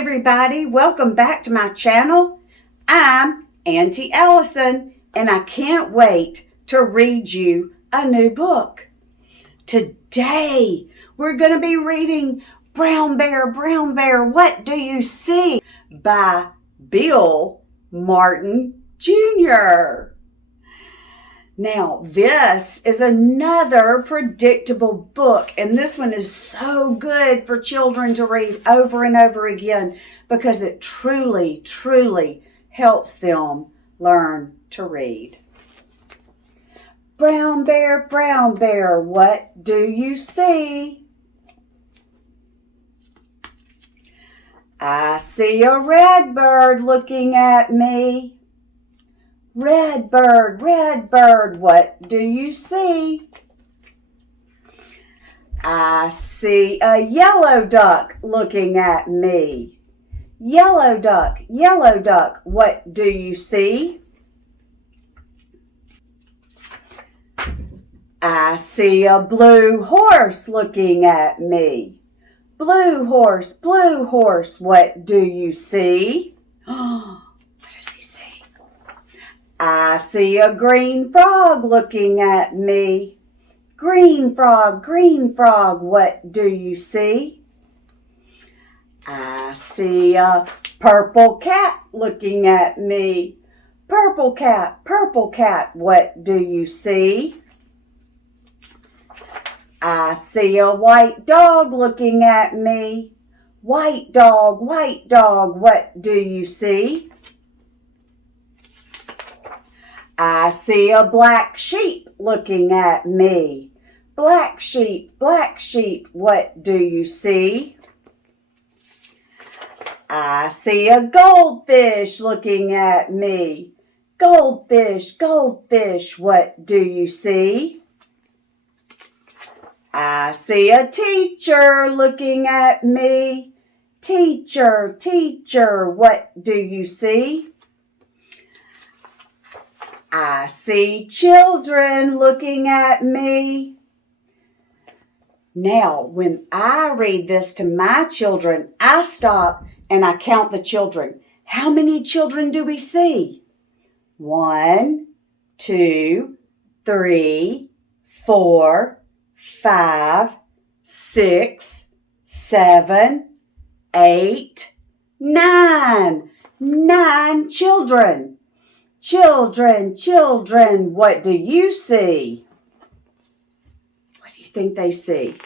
everybody, welcome back to my channel. I'm Auntie Alison and I can't wait to read you a new book. Today we're going to be reading Brown Bear, What Do You See? By Bill Martin Jr. Now, this is another predictable book, and this one is so good for children to read over and over again because it truly, truly helps them learn to read. Brown bear, what do you see? I see a red bird looking at me. Red bird, what do you see? I see a yellow duck looking at me. Yellow duck, what do you see? I see a blue horse looking at me. Blue horse, what do you see? I see a green frog looking at me. Green frog, what do you see? I see a purple cat looking at me. Purple cat, what do you see? I see a white dog looking at me. White dog, what do you see? I see a black sheep looking at me. Black sheep, what do you see? I see a goldfish looking at me. Goldfish, what do you see? I see a teacher looking at me. Teacher, what do you see? I see children looking at me. Now, when I read this to my children, I stop and I count the children. How many children do we see? 1, 2, 3, 4, 5, 6, 7, 8, 9. 9 children. Children, what do you see? What do you think they see?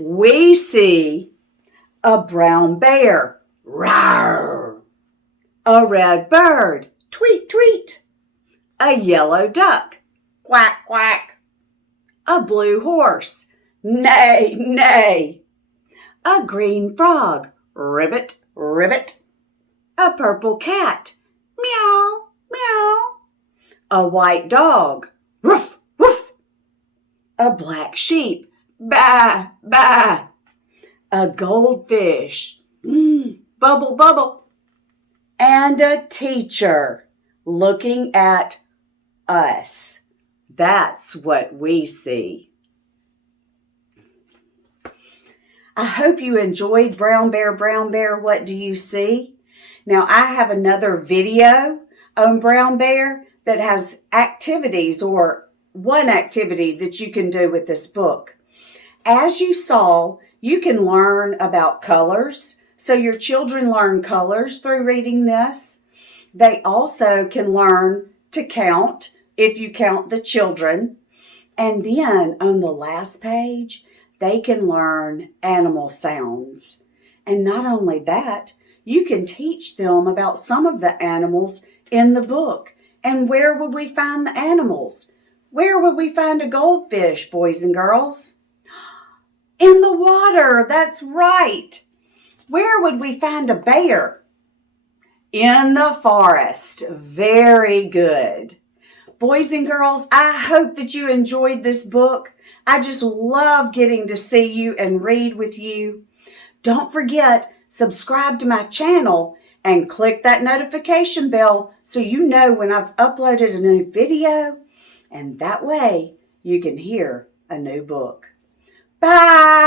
We see a brown bear. Rawr. A red bird. Tweet, tweet. A yellow duck. Quack, quack. A blue horse. Neigh, neigh. A green frog. Ribbit, ribbit. A purple cat. Meow, meow. A white dog. Woof, woof. A black sheep. Bah, bah. A goldfish. Bubble, bubble. And a teacher looking at us. That's what we see. I hope you enjoyed Brown Bear, what do you see? Now, I have another video on Brown Bear that has activities or one activity that you can do with this book. As you saw, you can learn about colors. So your children learn colors through reading this. They also can learn to count if you count the children. And then on the last page, they can learn animal sounds. And not only that, you can teach them about some of the animals in the book. And where would we find the animals? Where would we find a goldfish, boys and girls? In the water, that's right. Where would we find a bear? In the forest. Very good. Boys and girls, I hope that you enjoyed this book. I just love getting to see you and read with you. Don't forget, subscribe to my channel and click that notification bell so you know when I've uploaded a new video. And that way you can hear a new book. Bye!